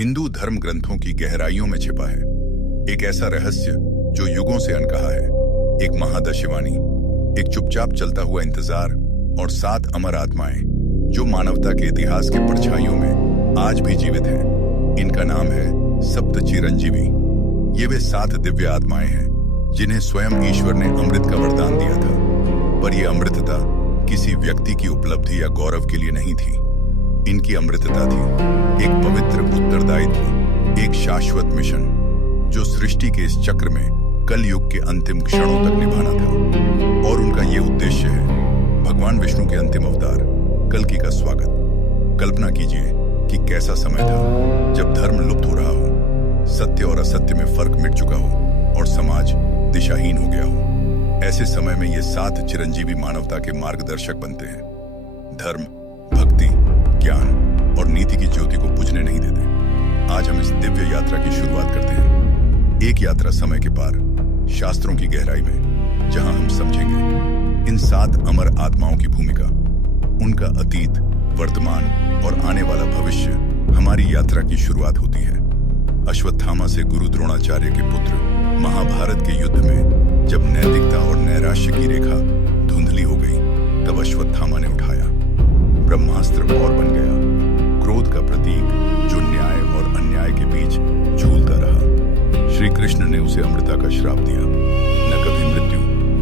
हिंदू धर्म ग्रंथों की गहराइयों में छिपा है। एक ऐसा रहस्य जो युगों से अनकहा है। एक महादशिवानी, एक चुपचाप चलता हुआ इंतजार और 7 अमर आत्माएं जो मानवता के इतिहास के परछाइयों में आज भी जीवित हैं। इनका नाम है सप्त चिरंजीवी। ये वे 7 दिव्य आत्माएं हैं जिन्हें स्वयं ईश्वर ने अमृत का वरदान दिया था। पर यह अमृतता किसी व्यक्ति की उपलब्धि या गौरव के लिए नहीं थी। इनकी अमृतता थी एक पवित्र उत्तरदायित्व, एक शाश्वत मिशन जो सृष्टि के इस चक्र में कलयुग के अंतिम क्षणों तक निभाना था। और उनका ये उद्देश्य है भगवान विष्णु के अंतिम अवतार कल्कि का स्वागत। कल्पना कीजिए कि कैसा समय था जब धर्म लुप्त हो रहा हो, सत्य और असत्य में फर्क मिट चुका हो और समाज दिशाहीन हो गया हो। ऐसे समय में ये 7 चिरंजीवी मानवता के मार्गदर्शक बनते हैं। धर्म, भक्ति, ज्ञान और नीति की ज्योति को बुझने नहीं देते। आज हम इस दिव्य यात्रा की शुरुआत करते हैं। एक यात्रा समय के पार, शास्त्रों की गहराई में, जहां हम समझेंगे इन 7 अमर आत्माओं की भूमिका, उनका अतीत, वर्तमान और आने वाला भविष्य। हमारी यात्रा की शुरुआत होती है अश्वत्थामा से। गुरु द्रोणाचार्य के पुत्र महाभारत के युद्ध में जब नैतिकता और नैराश्य की रेखा धुंधली हो गई, तब अश्वत्थामा ने उठाया ब्रह्मास्त्र और बन गया, क्रोध का प्रतीक जो न्याय और अन्याय के बीच झूलता रहा। श्री कृष्ण ने उसे अमृता का श्राप दिया, न कभी मृत्यु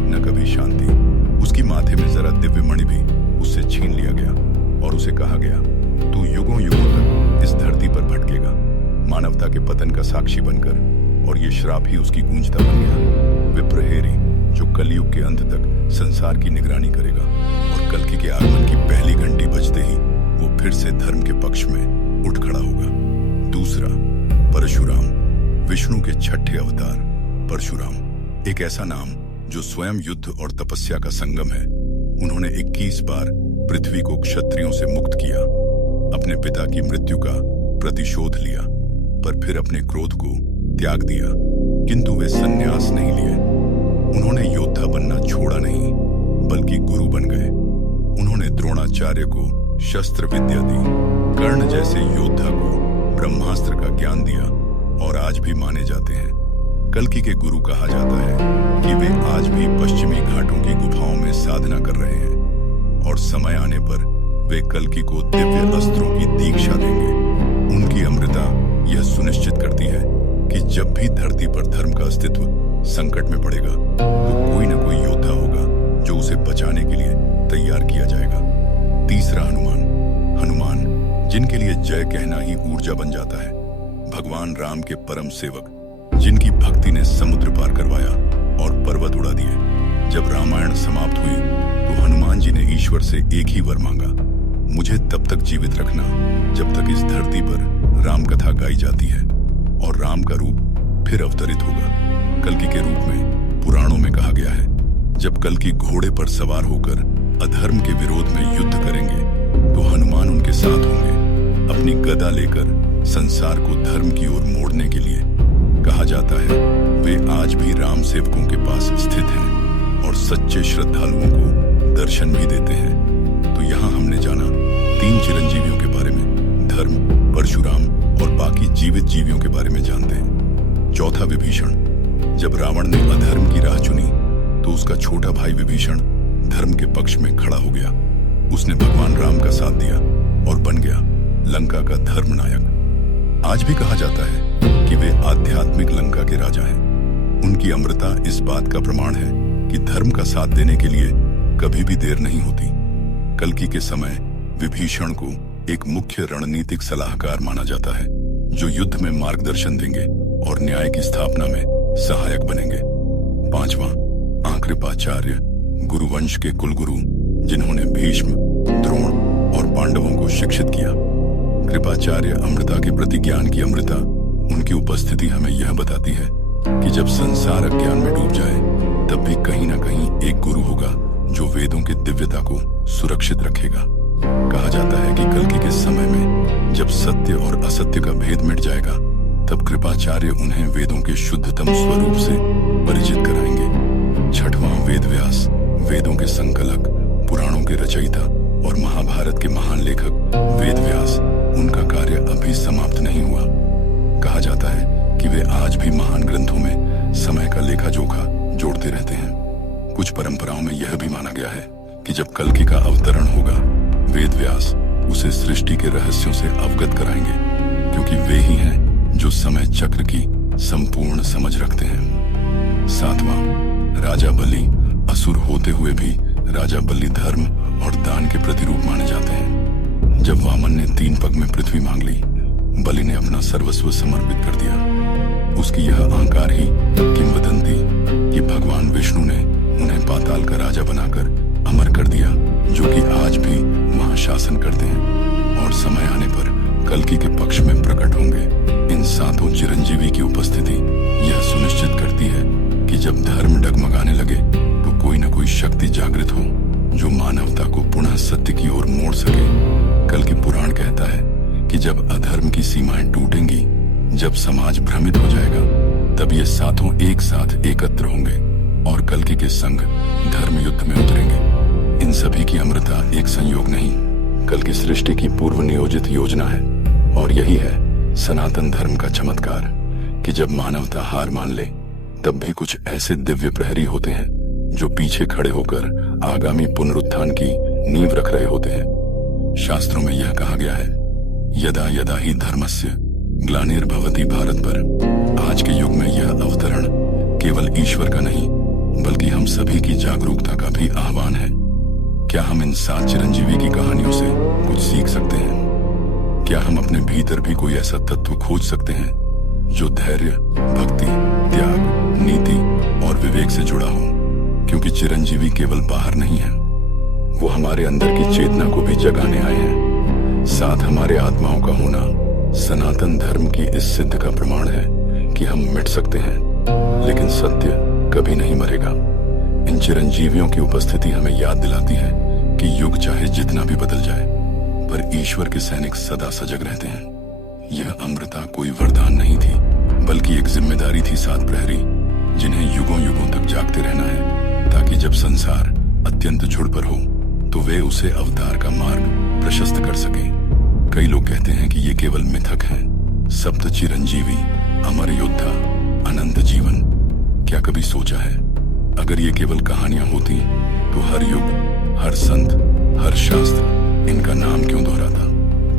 न कभी शांति। उसकी माथे में जरा दिव्य मणि भी उससे छीन लिया गया और उसे कहा गया, तू युगों युगों तक इस धरती पर भटकेगा, मानवता के पतन का साक्षी बनकर। और ये श्राप ही उसकी गूंजता बन गया, वे प्रहरी जो कलयुग के अंत तक संसार की निगरानी करेगा। और कल्कि के आगमन की पहली घंटी बजते ही वो फिर से धर्म के पक्ष में उठ खड़ा होगा। दूसरा, परशुराम, विष्णु के 6ठे अवतार। परशुराम एक ऐसा नाम जो स्वयं युद्ध और तपस्या का संगम है। उन्होंने 21 बार पृथ्वी को क्षत्रियों से मुक्त किया, अपने पिता की मृत्यु का प्रतिशोध लिया, पर फिर अपने क्रोध को त्याग दिया। किंतु वे संन्यास नहीं लिए। उन्होंने योद्धा बनना छोड़ा नहीं, बल्कि गुरु बन गए। उन्होंने द्रोणाचार्य को शस्त्र विद्या दी, कर्ण जैसे योद्धा को ब्रह्मास्त्र का ज्ञान दिया और आज भी माने जाते हैं। कल्कि के गुरु कहा जाता है कि वे आज भी पश्चिमी घाटों की गुफाओं में साधना कर रहे हैं और समय आने पर वे कल्कि को दिव्य अस्त्रों की दीक्षा देंगे। उनकी अमृता यह सुनिश्चित करती है कि जब भी धरती पर धर्म का अस्तित्व संकट में पड़ेगा तो कोई न कोई योद्धा होगा जो उसे बचाने के लिए तैयार किया जाएगा। तीसरा, हनुमान। हनुमान जिनके लिए जय कहना ही ऊर्जा बन जाता है। भगवान राम के परम सेवक, जिनकी भक्ति ने समुद्र पार करवाया और पर्वत उड़ा दिए। जब रामायण समाप्त हुई तो हनुमान जी ने ईश्वर से एक ही वर मांगा, मुझे तब तक जीवित रखना जब तक इस धरती पर राम कथा गाई जाती है और राम का रूप फिर अवतरित होगा। कल्कि के रूप में पुराणों में कहा गया है, जब कल्कि घोड़े पर सवार होकर अधर्म के विरोध में युद्ध करेंगे तो हनुमान उनके साथ होंगे, अपनी गदा लेकर संसार को धर्म की ओर मोड़ने के लिए। कहा जाता है वे आज भी राम सेवकों के पास स्थित हैं और सच्चे श्रद्धालुओं को दर्शन भी देते हैं। तो यहाँ हमने जाना 3 चिरंजीवियों के बारे में, धर्म, परशुराम और बाकी जीवित जीवियों के बारे में जानते हैं। चौथा, विभीषण। जब रावण ने अधर्म की राह चुनी तो उसका छोटा भाई विभीषण धर्म के पक्ष में खड़ा हो गया। उसने भगवान राम का साथ दिया और बन गया लंका का धर्मनायक। आज भी कहा जाता है कि वे आध्यात्मिक लंका के राजा हैं। उनकी अमृता इस बात का प्रमाण है कि धर्म का साथ देने के लिए कभी भी देर नहीं होती। कल्कि के समय विभीषण को एक मुख्य रणनीतिक सलाहकार माना जाता है जो युद्ध में मार्गदर्शन देंगे और न्याय की स्थापना में सहायक बनेंगे। 5वां, कृपाचार्य, गुरुवंश के कुलगुरु, जिन्होंने भीष्म, द्रोण और पांडवों को शिक्षित किया। कृपाचार्य अमृता के प्रति ज्ञान की अमृता, उनकी उपस्थिति हमें यह बताती है कि जब संसार अज्ञान में डूब जाए तब भी कहीं ना कहीं एक गुरु होगा जो वेदों की दिव्यता को सुरक्षित रखेगा। कहा जाता है कि कल्कि के समय में जब सत्य और असत्य का भेद मिट जाएगा तब कृपाचार्य उन्हें वेदों के शुद्धतम स्वरूप से परिचित कराएंगे। 6वां, वेद व्यास। वेदों के संकलक, पुराणों के रचयिता और महाभारत के महान लेखक वेद व्यास, उनका कार्य अभी समाप्त नहीं हुआ। आज भी महान ग्रंथों में समय का लेखा जोखा जोड़ते रहते हैं। कुछ परंपराओं में यह भी माना गया है कि जब कल्कि का अवतरण होगा, वेद व्यास उसे सृष्टि के रहस्यों से अवगत कराएंगे, क्योंकि वे ही हैं जो समय चक्र की संपूर्ण समझ रखते हैं। 7वां, राजा बलि असुर होते हुए भी राजा बलि धर्म और दान के प्रतिरूप माने जाते हैं। जब वामन ने 3 पग में पृथ्वी मांग ली, बलि ने अपना सर्वस्व समर्पित कर दिया। उसकी यह अहंकार ही किंवदंती कि भगवान विष्णु ने उन्हें पाताल का राजा बनाकर अमर कर दिया, जो कि आज भी वहां शासन करते हैं और समय आने पर कल्कि के पक्ष में प्रकट होंगे। इन 7 चिरंजीवी की उपस्थिति यह सुनिश्चित करती है कि जब धर्म डगमगाने लगे तो कोई न कोई शक्ति जागृत हो जो मानवता को पुनः सत्य की ओर मोड़ सके। कल्कि पुराण कहता है कि जब अधर्म की सीमाएं टूटेंगी, जब समाज भ्रमित हो जाएगा, तब ये 7 एक साथ एकत्र होंगे और कल्कि के संग धर्म युद्ध में उतरेंगे। इन सभी की अमरता एक संयोग नहीं, कल्कि सृष्टि की पूर्व नियोजित योजना है। और यही है सनातन धर्म का चमत्कार कि जब मानवता हार मान ले, तब भी कुछ ऐसे दिव्य प्रहरी होते हैं जो पीछे खड़े होकर आगामी पुनरुत्थान की नींव रख रहे होते हैं। शास्त्रों में यह कहा गया है, यदा यदा ही धर्मस्य ग्लानिर्भवति भारत पर। आज के युग में यह अवतरण केवल ईश्वर का नहीं, बल्कि हम सभी की जागरूकता का भी आह्वान है। क्या हम इन 7 चिरंजीवी की कहानियों से कुछ सीख सकते हैं? क्या हम अपने भीतर भी कोई ऐसा तत्व खोज सकते हैं जो धैर्य, भक्ति, त्याग, नीति और विवेक से जुड़ा हो? क्योंकि चिरंजीवी केवल बाहर नहीं है, वो हमारे अंदर की चेतना को भी जगाने आए हैं। साथ हमारे आत्माओं का होना सनातन धर्म की इस सिद्ध का प्रमाण है कि हम मिट सकते हैं, लेकिन सत्य कभी नहीं मरेगा। इन चिरंजीवियों की उपस्थिति हमें याद दिलाती है कि युग चाहे जितना भी बदल जाए, पर ईश्वर के सैनिक सदा सजग रहते हैं। यह अमृता कोई वरदान नहीं थी, बल्कि एक जिम्मेदारी थी 7 प्रहरी, जिन्हें युगों युगों तक जागते रहना है, ताकि जब संसार अत्यंत झुड़ पर हो तो वे उसे अवतार का मार्ग प्रशस्त कर सके। कई लोग कहते हैं कि ये केवल मिथक हैं, 7 चिरंजीवी, अमर योद्धा, अनंत जीवन। क्या कभी सोचा है, अगर ये केवल कहानियां होती तो हर युग, हर संत, हर शास्त्र इनका नाम क्यों दोहराता?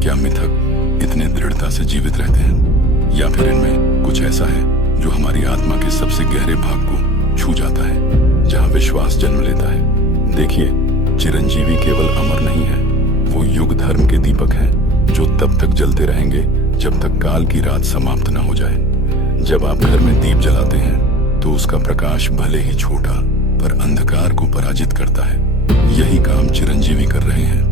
क्या मिथक इतने दृढ़ता से जीवित रहते हैं, या फिर इनमें कुछ ऐसा है जो हमारी आत्मा के सबसे गहरे भाग को छू जाता है, जहां विश्वास जन्म लेता है? देखिए, चिरंजीवी केवल अमर नहीं है, वो युग धर्म के दीपक हैं जो तब तक जलते रहेंगे जब तक काल की रात समाप्त न हो जाए। जब आप घर में दीप जलाते हैं तो उसका प्रकाश भले ही छोटा, पर अंधकार को पराजित करता है। यही काम चिरंजीवी कर रहे हैं।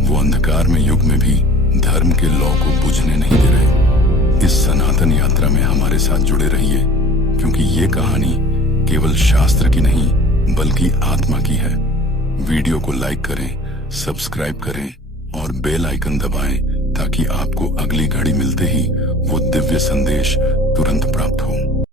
वो अंधकार में युग में भी धर्म के लौ को बुझने नहीं दे रहे। इस सनातन यात्रा में हमारे साथ जुड़े रहिए, क्योंकि ये कहानी केवल शास्त्र की नहीं, बल्कि आत्मा की है। वीडियो को लाइक करें, सब्सक्राइब करें और बेल आइकन दबाएं, ताकि आपको अगली घड़ी मिलते ही वो दिव्य संदेश तुरंत प्राप्त हो।